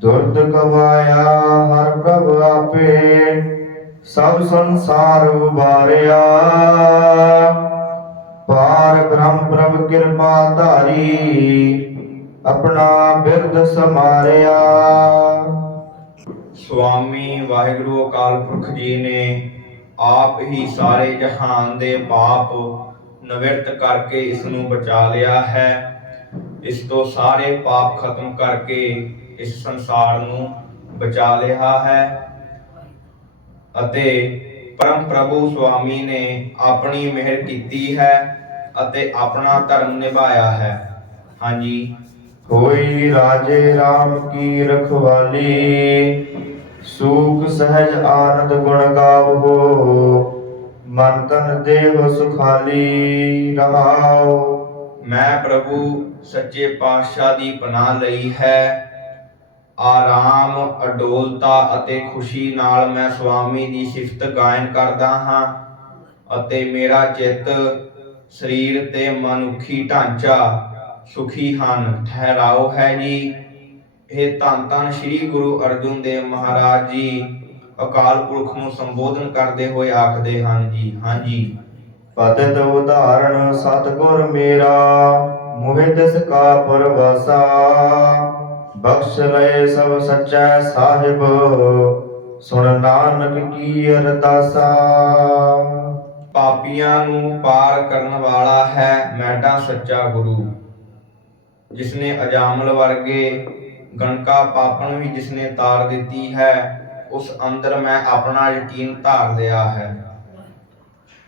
ਦੁਰਦ ਗਵਾਇਆ ਹਰ ਪ੍ਰਭ ਆਪੇ, ਸਭ ਸੰਸਾਰ ਉਬਾਰਿਆ। ਪਾਰ ਬ੍ਰਹਮ ਪ੍ਰਭ ਕਿਰਪਾ ਧਾਰੀ, ਆਪਣਾ ਬਿਰਦ ਸਮਾਰਿਆ। ਸੁਆਮੀ ਵਾਹਿਗੁਰੂ ਅਕਾਲ ਪੁਰਖ ਜੀ ਨੇ ਆਪ ਹੀ ਸਾਰੇ ਜਹਾਨ ਦੇ ਪਾਪ ਨਿਵਰਤ ਕਰਕੇ ਇਸ ਨੂੰ ਬਚਾ ਲਿਆ ਹੈ। ਇਸ ਤੋਂ ਸਾਰੇ ਪਾਪ ਖਤਮ ਕਰਕੇ ਇਸ ਸੰਸਾਰ ਨੂੰ ਬਚਾ ਲਿਆ ਹੈ ਅਤੇ ਪਰਮ ਪ੍ਰਭੂ ਸੁਆਮੀ ਨੇ ਆਪਣੀ ਮਿਹਰ ਕੀਤੀ ਹੈ ਅਤੇ ਆਪਣਾ ਧਰਮ ਨਿਭਾਇਆ ਹੈ। ਹਾਂਜੀ। ਹੋਈ ਰਾਜੇ RAM ਕੀ ਰਖਵਾਲੀ? ਸੂਖ ਸਹਿਜ ਆਨੰਦ ਗੁਣ ਗਾਵੋ ਮਨ ਤਨ ਦੇਹ ਸੁਖਾਲੀ ਰਹਾਓ। ਮੈਂ ਪ੍ਰਭੂ ਸੱਚੇ ਪਾਤਸ਼ਾਹ ਦੀ ਪਨਾਹ ਲਈ ਹੈ। ਆਰਾਮ, ਅਡੋਲਤਾ ਅਤੇ ਖੁਸ਼ੀ ਨਾਲ ਮੈਂ ਸੁਆਮੀ ਦੀ ਸਿਫਤ ਗਾਇਨ ਕਰਦਾ ਹਾਂ ਅਤੇ ਮੇਰਾ ਚਿੱਤ, ਸਰੀਰ ਤੇ ਮਨੁੱਖੀ ਢਾਂਚਾ ਸੁਖੀ ਹਨ। ਠਹਿਰਾਓ ਹੈ ਜੀ। ਇਹ ਧੰਨ ਧੰਨ ਸ੍ਰੀ ਗੁਰੂ ਅਰਜੁਨ ਦੇਵ ਮਹਾਰਾਜ ਜੀ ਅਕਾਲ ਪੁਰਖ ਨੂੰ ਸੰਬੋਧਨ ਕਰਦੇ ਹੋਏ ਆਖਦੇ ਹਨ ਜੀ। ਹਾਂਜੀ ਪਤਿਤ ਉਦਾਹਰਣ ਸਤਗੁਰ ਮੇਰਾ, ਮੋਹਿ ਤਿਸ ਕਾ ਪਰਵਾਸਾ। ਬਖਸ਼ ਲਏ ਸਭ ਸੱਚਾ ਸਾਹਿਬ, ਸੁਣ ਨਾਨਕ ਕੀ ਅਰਦਾਸਾ। ਪਾਪੀਆਂ ਨੂੰ ਪਾਰ ਕਰਨ ਵਾਲਾ ਹੈ ਮੈਡਾ ਸੱਚਾ ਗੁਰੂ, ਜਿਸਨੇ ਅਜਾਮਲ ਵਰਗੇ ਗਣਕਾ ਪਾਪਣ ਵੀ ਜਿਸਨੇ ਤਾਰ ਦਿੱਤੀ ਹੈ, ਉਸ ਅੰਦਰ ਮੈਂ ਆਪਣਾ ਯਕੀਨ ਧਾਰ ਲਿਆ ਹੈ।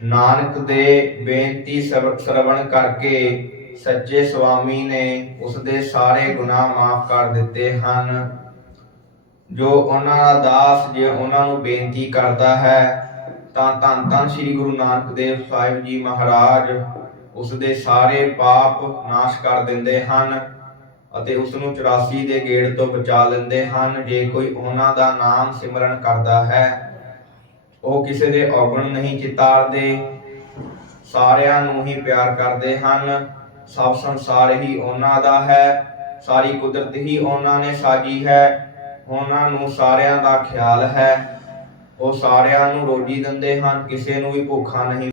ਨਾਨਕ ਦੇ ਬੇਨਤੀ ਸਰਵਣ ਕਰਕੇ ਸੱਚੇ ਸੁਆਮੀ ਨੇ ਉਸ ਦੇ ਸਾਰੇ ਗੁਨਾਹ ਮਾਫ ਕਰ ਦਿੱਤੇ ਹਨ। ਜੋ ਉਹਨਾਂ ਦਾ ਦਾਸ ਜੇ ਉਹਨਾਂ ਨੂੰ ਬੇਨਤੀ ਕਰਦਾ ਹੈ, ਤਾਂ ਧੰਨ ਧੰਨ ਸ੍ਰੀ ਗੁਰੂ ਨਾਨਕ ਦੇਵ ਸਾਹਿਬ ਜੀ ਮਹਾਰਾਜ ਉਸ ਦੇ ਸਾਰੇ ਪਾਪ ਨਾਸ਼ ਕਰ ਦਿੰਦੇ ਹਨ ਅਤੇ ਉਸ ਨੂੰ 84 ਦੇ ਗੇੜ ਤੋਂ ਬਚਾ ਲੈਂਦੇ ਹਨ, ਜੇ ਕੋਈ ਉਹਨਾਂ ਦਾ ਨਾਮ ਸਿਮਰਨ ਕਰਦਾ ਹੈ। ਉਹ ਕਿਸੇ ਦੇ ਔਗਣ ਨਹੀਂ ਚਿਤਾਰਦੇ ਸਾਰਿਆਂ ਨੂੰ ਹੀ ਪਿਆਰ ਕਰਦੇ ਹਨ। ਸਭ ਸੰਸਾਰ ਹੀ ਉਹਨਾਂ ਦਾ ਹੈ, ਸਾਰੀ ਕੁਦਰਤ ਹੀ ਉਹਨਾਂ ਨੇ ਸਾਜੀ ਹੈ, ਉਹਨਾਂ ਨੂੰ ਸਾਰਿਆਂ ਦਾ ਖਿਆਲ ਹੈ। ਉਹ ਸਾਰਿਆਂ ਨੂੰ ਰੋਜੀ ਦਿੰਦੇ ਹਨ, ਕਿਸੇ ਨੂੰ ਵੀ ਭੁੱਖਾ ਨਹੀਂ